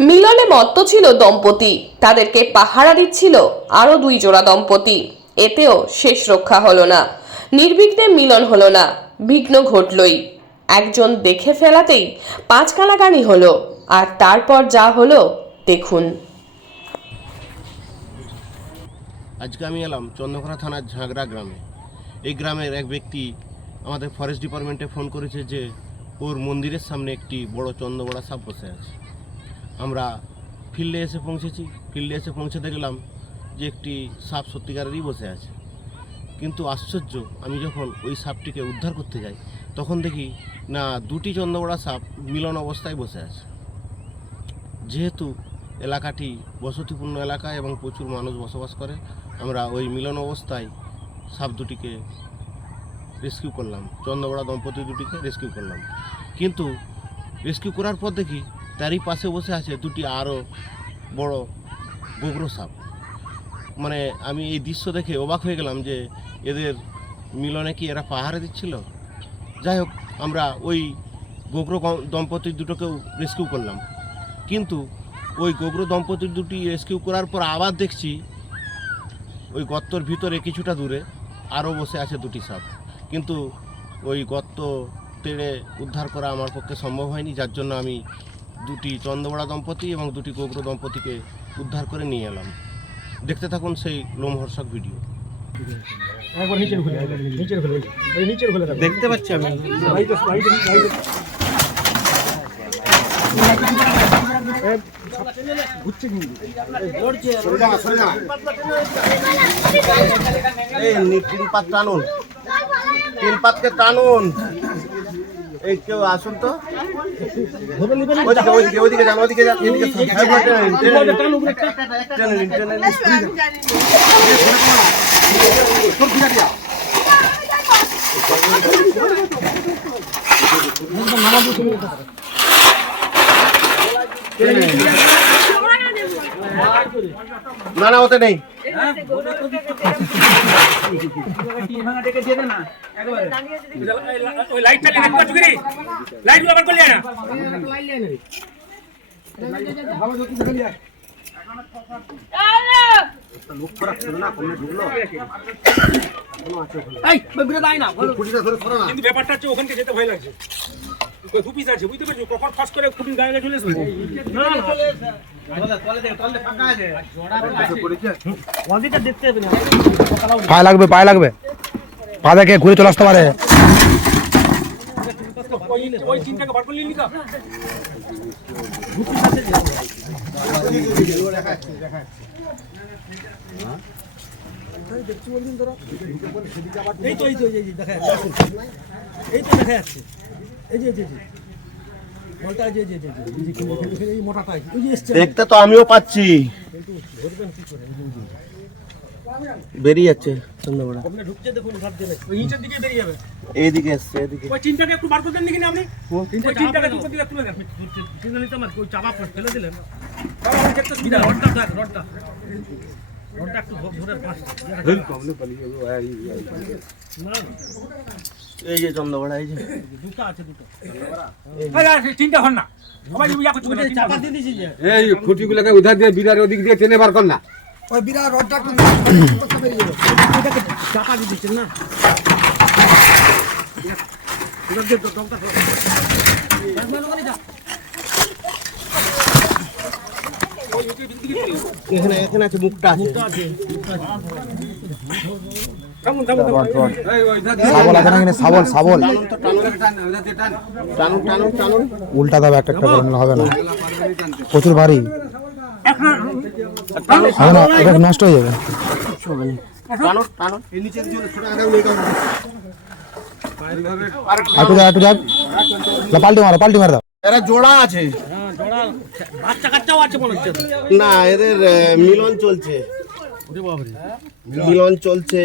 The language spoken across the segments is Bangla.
মিলনে মত্ত ছিল দম্পতি। তাদেরকে পাহারা দিচ্ছিল আরও দুই জোড়া দম্পতি। এতেও শেষ রক্ষা হলো না। নির্বিঘ্নে মিলন হলো না। বিঘ্ন ঘটলই। একজন দেখে ফেলাতেই পাঁচ কানাকানি হলো। আর তারপর যা হলো, দেখুন। আজকে আমি এলাম চন্দ্রকোনা থানার ঝাঁকড়া গ্রামে। এই গ্রামের এক ব্যক্তি আমাদের ফরেস্ট ডিপার্টমেন্টে ফোন করেছে যে, ওর মন্দিরের সামনে একটি বড় চন্দ্রবড়া সাপ বসে আছে। আমরা ফিল্ডে এসে পৌঁছেছি। ফিল্ডে এসে পৌঁছে দেখলাম যে একটি সাপ সত্যিকারেরই বসে আছে। কিন্তু আশ্চর্য, আমি যখন ওই সাপটিকে উদ্ধার করতে যাই, তখন দেখি, না, দুটি চন্দ্রবড়া সাপ মিলন অবস্থায় বসে আছে। যেহেতু এলাকাটি বসতিপূর্ণ এলাকা এবং প্রচুর মানুষ বসবাস করে আমরা ওই মিলন অবস্থায় সাপ দুটিকে রেস্কিউ করলাম। চন্দ্রবড়া দম্পতি দুটিকে রেস্কিউ করলাম। কিন্তু রেস্কিউ করার পর দেখি তারই পাশে বসে আছে দুটি আরও বড় গোগ্র সাপ। মানে আমি এই দৃশ্য দেখে অবাক হয়ে গেলাম যে এদের মিলনে কি এরা পাহাড়ে দিচ্ছিল? যাই হোক, আমরা ওই গোগ্র দম্পতি দুটোকেও রেস্কিউ করলাম। কিন্তু ওই গোগ্র দম্পতি দুটি রেস্কিউ করার পর আবার দেখছি ওই গর্তর ভিতরে কিছুটা দূরে আরও বসে আছে দুটি সাপ। কিন্তু ওই গর্ত তেড়ে উদ্ধার করা আমার পক্ষে সম্ভব হয়নি যার জন্য আমি দুটি চন্দ্রবড়া দম্পতি এবং দুটি গোগ্র দম্পতিকে উদ্ধার করে নিয়ে এলাম। দেখতে থাকুন সেই লোমহর্ষক ভিডিও। দেখতে পাচ্ছি আমি ভাই তো ভাই তো ভাই তো ঘুরছে কিন্তু টানুন তিন টানুন এই কেউ আসুন তো ওইদিকে ওইদিকে ওইদিকে যান টেনে না না ওতে নেই। ওই লাইটটা নিয়ে দেখতে পাচ্ছ কি করলি না। কিন্তু ব্যাপারটা হচ্ছে ওখানকে যেতে ভয় লাগছে। দু পিস আছে বুঝতে পারছ? কখন ফাঁস করে খুবই গায়ে চলে আসবে না পায়ে লাগবে পায়ে লাগবে। পা দেখে ঘুরে চলে আসতে পারে। ওই ওই বার করলি নি এই তো এই তো এই দেখা এই তো দেখা যাচ্ছে। দেখতে তো আমিও পাচ্ছি। বেরিয়ে যাচ্ছে চন্দ্রবড়া ঢুকছে দেখুন ওই নিচের দিকে বেরিয়ে যাবে। এইদিকে এসছে এদিকে ওই চিন্তাকে একটু বার করে দেন নাকি আপনি? ওই চিন্তাকে একটু দিকে তুলে দেন। চিন্তা নিতে আমার ওই চাপা ফেলে দিলেন। আমার দেখতে সুবিধা। রডটা দেখ রডটা। রডটা একটু ধরে এই যে চন্দ্রবড়া এই যে। দুটো আছে দুটো। চিন্তা হন না। ইয়া ওই এই খুঁটিগুলোকে উধার দিয়ে বিরার ওদিক দিয়ে টেনে বার কর না। দিয়ে দিচ্ছেন। এখানে এখানে আছে। মুখটা আছে। শাবল আছে না এখানে? শাবল শাবল টান টান। টানুন টানুন টানুন। উল্টা দেবে একটা একটা করে হবে না। প্রচুর ভারী। হবে না এটা নষ্ট হয়ে যাবে। একটু যাক একটু যাক পাল্টি মারো পাল্টি মার দাও। এরা জোড়া আছে। হ্যাঁ জোড়া। বাচ্চা কাচ্চাও আছে হচ্ছে। না এদের মিলন চলছে। মিলন চলছে।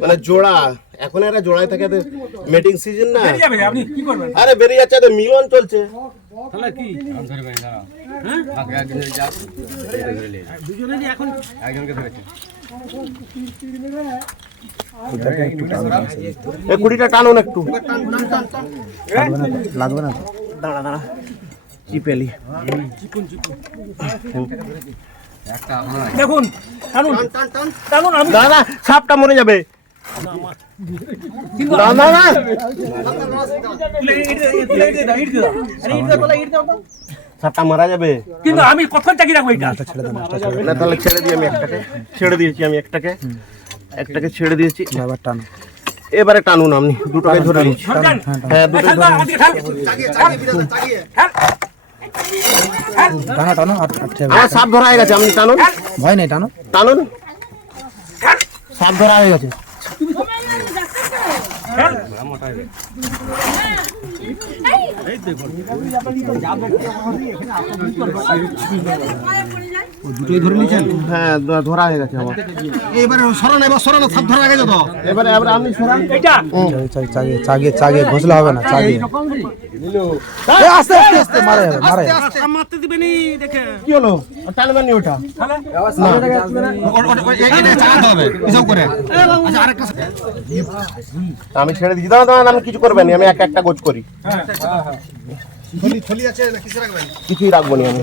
মানে জোড়া এখন এরা জোড়ায় থাকে মেটিং সিজন না। আরে বেরিয়ে যাচ্ছে এদের মিলন চলছে। তাহলে কি? দুজনে যে এখন এই কুড়িটা টানুন একটু। লাগবে না। দাঁড়া দাঁড়া। চিপেলি। দেখুন টানুন। টানুন আমি দাদা সাপটা মরে যাবে। না না না। সাপটা মারা যাবে। কিন্তু আমি কতক্ষণ চাকি রাখব এটা? না তাহলে ছেড়ে দিই আমি একটাকে। ছেড়ে দিয়েছি আমি একটাকে। একটাকে ছেড়ে দিয়েছি। ড্রাইভার টান। এবারে টানুন আপনি। দুটোকে ধরে নিচ্ছি। হ্যাঁ দুটো টানো টানো আমার সাপ ধরা হয়ে গেছে আপনি টানুন ভয় নেই টানো। টানুন সাপ ধরা হয়ে গেছে। দুটোই ধরে নিয়েছেন? হ্যাঁ ধরা হয়ে গেছে আমার। এবারে সরান এবার সরানো সাপ ধরা গেছে তো এবারে এবারে আপনি সরান। এটা চাগিয়ে চাগিয়ে চাগিয়ে চাগিয়ে ঘষলে হবে না চাগিয়ে এ, আস্তে আস্তে আস্তে মারা যাবে মারা মারতে দিবে দেখে। কি হলো? টানবেন নি? ওটা চালাতে হবে হিসাব করে। আচ্ছা আরেকটা আমি ছেড়ে দিচ্ছি। দাঁড়া দাঁড়ান আমি কিছু করবেন আমি এক একটা গোছ করি। থলি থলি আছে না রাখবেন কিছুই রাখব নি আমি।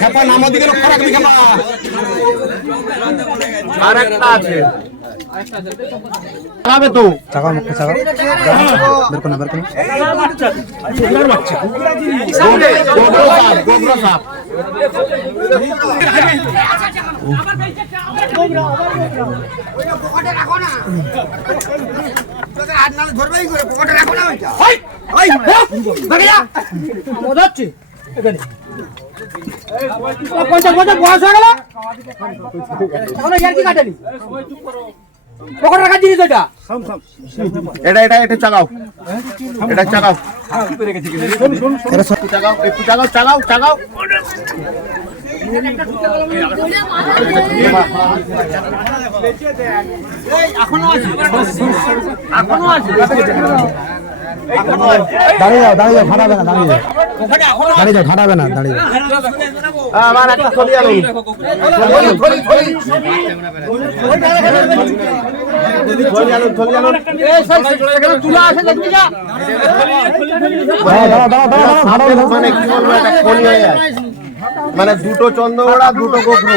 খেপা নামো দিকে রাখবি খেপা আর একটা আছে। লাগাবে তো চাকা মুখে চাকা বের করো না বের করো না। গোবর সাপ গোবর সাপ পঞ্চাশ বছর বয়স হয়ে গেল? এখনও ইয়ার কি কাটেনি? পকেটে রাখার জিনিস এটা? এটা এটা এটা চালাও। এটা চালাও। এটা সব একটু চালাও একটু চালাও চালাও চালাও। দাঁড়িয়ে যাও দাঁড়িয়ে যাও ঘাটাবে না দাঁড়িয়ে যাও দাঁড়িয়ে যাও ঘাটাবে না দাঁড়িয়ে যাও। ঘাটাবে না আছে। মানে দুটো চন্দ্রওড়া দুটো গোখরো।